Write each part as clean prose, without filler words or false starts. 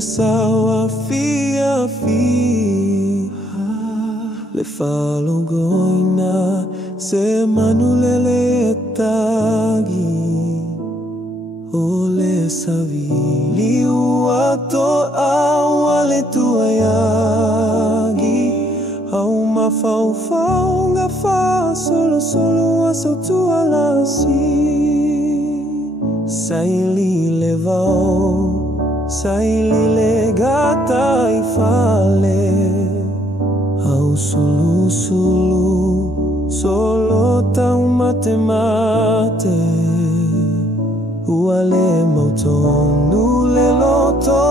sawa fia fi le falo goina se manulele tagi ole savi liuato awale tuayagi au mafau fau ngafa solo solo aso tualasi saili levao saili legata ifale au sulu sulu solo tau mate mate uale mauton nule loto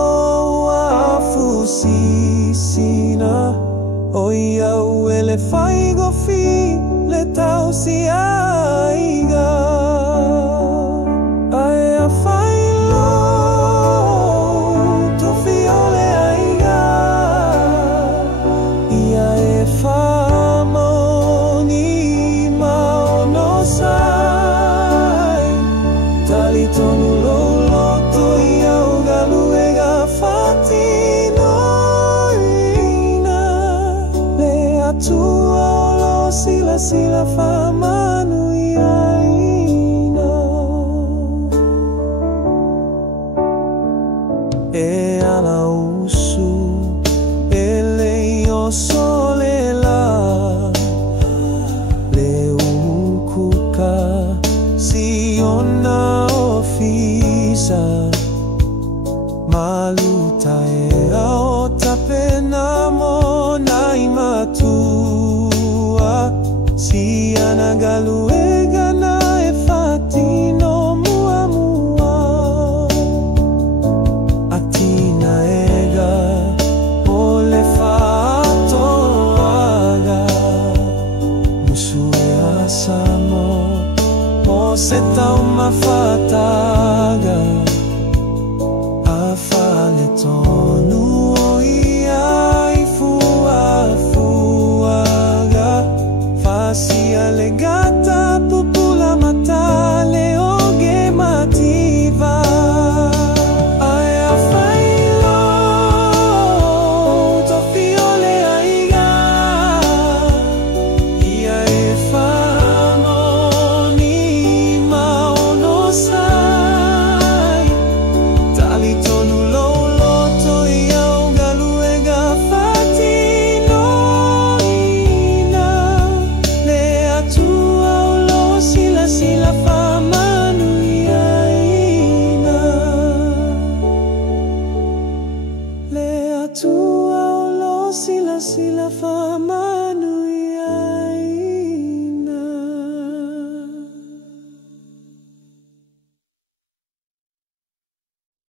afusi sina oia uele faigo fi le tau si aiga aya failo to fiole aiga ia e famoni maono sai talitonu loto ia ugaluega fatino ina le atua olo sila sila famanu iaina e ala usu ele o sole la le umukuka si ona ofisa maluta e ao tapena mo nai matua si anagalu